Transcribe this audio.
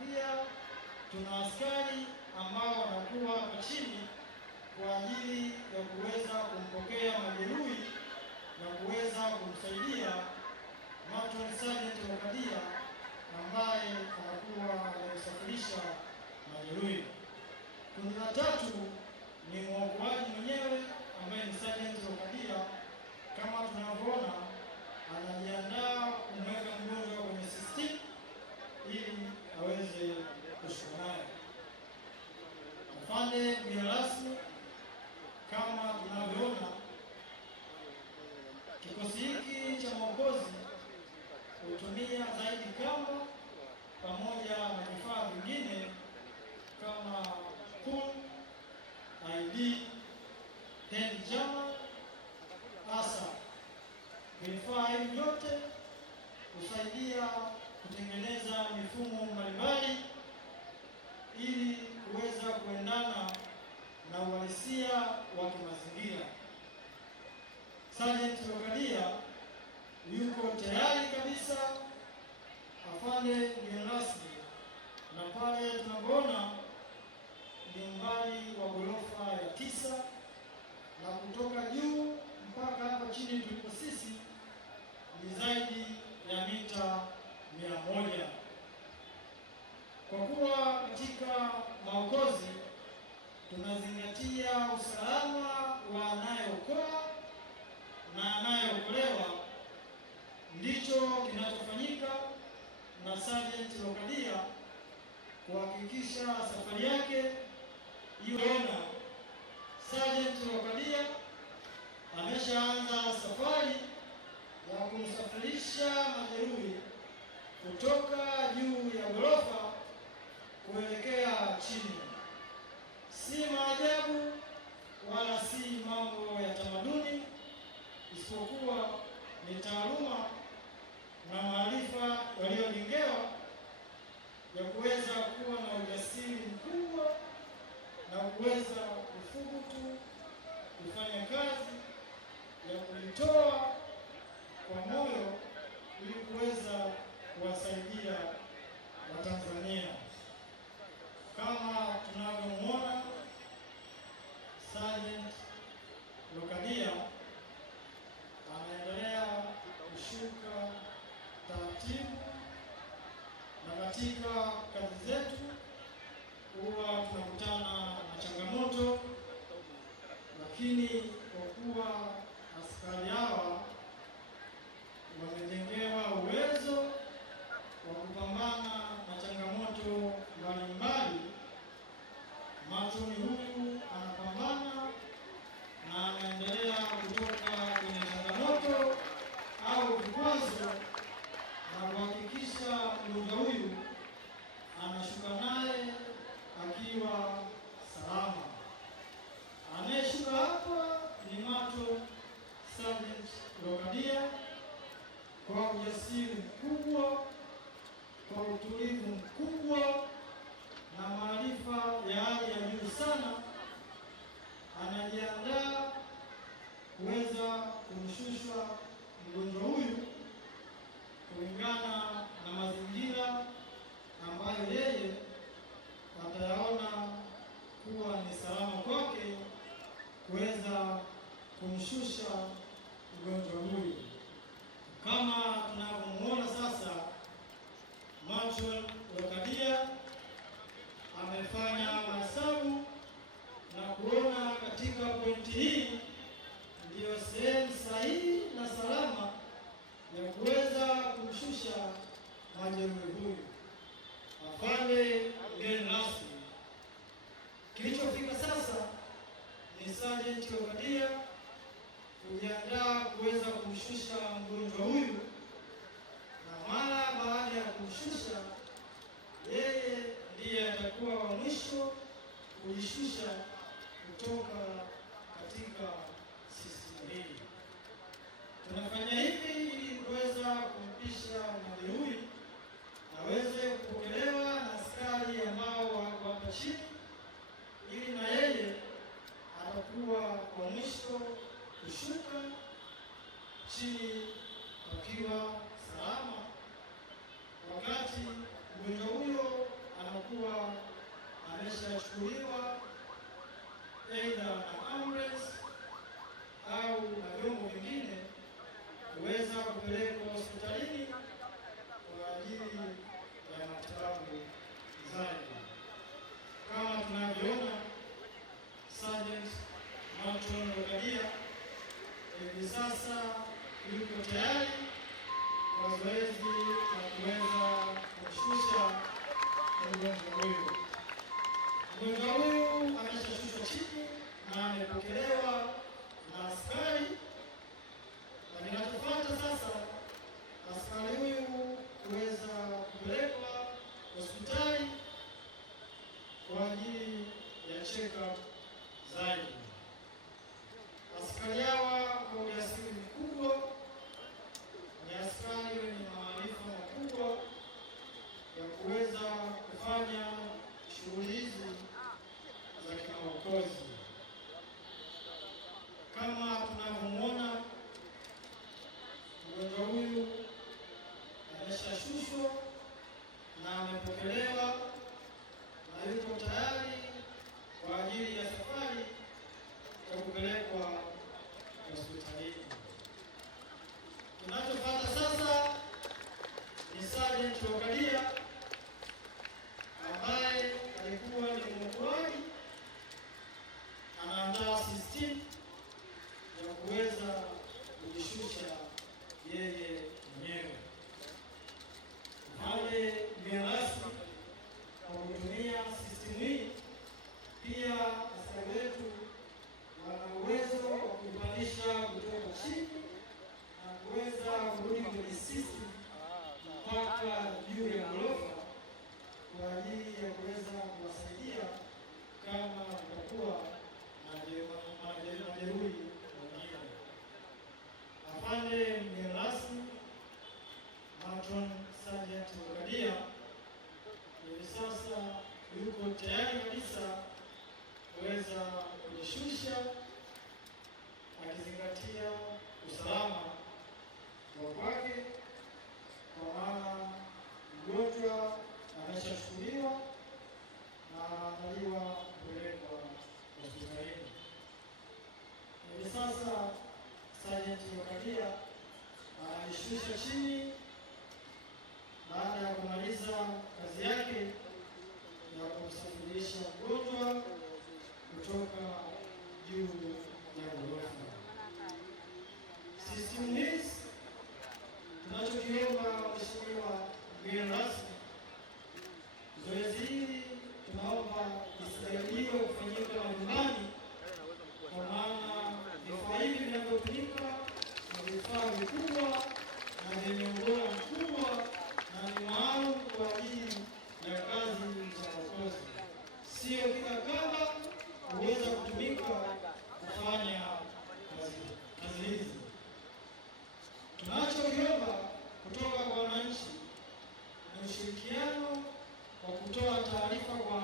pia tuna askari ambao wanakuwa hapa chini kwa ajili ya kuweza kumpokea majeruhi na kuweza kumsaidia Matron Sergeant Lokadia ambaye anakuwa anasafirisha majeruhi. Kundi la tatu ni mwokoaji mwenyewe ambaye ni Sergeant Lokadia. Kama tunavyoona, anajiandaa kumweka mgonjwa kwenye system ili aweze kushuka naye. Afande mgeni rasmi, kama tunavyoona, kikosi hiki cha mwokozi hutumia zaidi kamba pamoja na vifaa vingine kama pool, ID, hand jammer, hasa. Vifaa hivi vyote husaidia kutengeneza mifumo mbalimbali ili kuweza kuendana na uhalisia wa kimazingira. Sergeant Lokadia yuko tayari kabisa, afande mgeni rasmi, na pale tunapoona ni umbali wa ghorofa ya 9 na kutoka juu mpaka hapa chini tulipo sisi ni zaidi ya mita 100. Kwa kuwa katika maokozi tunazingatia usalama wa anayeokoa na anayeokolewa, ndicho kinachofanyika na Sergeant Lokadia kuhakikisha safari yake iona. Sergeant Lokadia ameshaanza safari ya kumsafirisha majeruhi kutoka juu ya ghorofa kuelekea chini. Si maajabu wala si mambo ya tamaduni, isipokuwa ni taaluma na maarifa waliojengewa ya kuweza kuwa na ujasiri mkubwa na kuweza kuthubutu kufanya kazi ya kujitoa kwa moyo ili kuweza kuwasaidia Watanzania. Kama tunavyomwona Sergeant Lokadia anaendelea kushuka taratibu, na katika kazi zetu huwa tunakutana na changamoto, lakini kwa kuwa askari hawa wamejengewa uwezo wa kupambana na changamoto mbalimbali, Matron huyu anapambana na anaendelea kutoka kwenye changamoto au vikwazo na kuhakikisha mgonjwa huyu anashuka naye akiwa salama. Anayeshuka hapa ni Matron Sergeant Lokadia kwa ujasiri mkubwa, kwa utulivu mkubwa na maarifa ya hali ya juu sana, anajiandaa kuweza kumshusha mgonjwa huyu kulingana na mazingira ambayo yeye atayaona kuwa ni salama kwake kuweza kumshusha mgonjwa huyu. Kama tunavyomuona sasa, Matron Lokadia amefanya mahesabu na kuona katika pointi hii ndiyo sehemu sahihi na salama ya kuweza kumshusha majeruhi huyu. Afande mgeni rasmi, kilichofika sasa ni Sergeant Lokadia kujiandaa kuweza kumshusha mgonjwa huyu, na mara baada ya kumshusha, yeye ndiye atakuwa wa mwisho kujishusha kutoka katika system hii. Tunafanya hivi ili kuweza kumpisha majeruhi aweze kupokelewa na askari ambao wako hapa chini, ili na yeye atakuwa wa mwisho kushuka chini akiwa salama, wakati mgonjwa huyo yuko tayari kwa zoezi la kuweza kumshusha mgonjwa huyu. Mgonjwa huyu ameshashushwa chini na amepokelewa na askari, na kinachofuata sasa, askari huyu kuweza kupelekwa hospitali kwa ajili ya check-up zaidi. Askari hawa kwa ujasiri mkubwa ni askari wenye maarifa makubwa ya kuweza kufanya shughuli hizi za kimaokozi. Kama tunavyomwona mgonjwa huyu ameshashushwa na amepokelewa na yuko tayari kwa ajili ya safari ya kupelekwa hospitalini. Kinachofuata sasa ni Sergeant Ogadia ambaye alikuwa ni mwokoaji, anaandaa system ya kuweza kujishusha yeye mwenyewe. Pale mgeni rasmi kwa kutumia system hii, pia askari wetu wana uwezo wa kupandisha kutoka chini na kuweza kurudi kwenye system mpaka juu ya ghorofa kwa ajili ya kuweza kuwasaidia kama kutakuwa na majeruhi wengine. Afande mgeni rasmi Matron Sergeant Ogadia hivi sasa yuko tayari kabisa kuweza kujishusha, akizingatia usalama wa kwake, kwa maana mgonjwa ameshachukuliwa na anaandaliwa kupelekwa hospitalini. Hivi sasa Sergeant Ogadia anajishusha chini baada ya kumaliza kazi yake ya kumsafirisha mgonjwa kutoka juu ya ghorofa. System hizi tunachokiomba Mheshimiwa mgeni rasmi, zoezi hili tunaomba lisijaribiwe kufanyika majumbani, kwa maana vifaa hivi vinavyotumika ni vifaa vikubwa na vyenye ubora mkubwa na ni maalum kwa ajili ya kazi za uokozi. Sio kila kama huweza kutumika kufanya kazi hizi. Tunachokiomba kutoka kwa wananchi ni ushirikiano wa kutoa taarifa kwa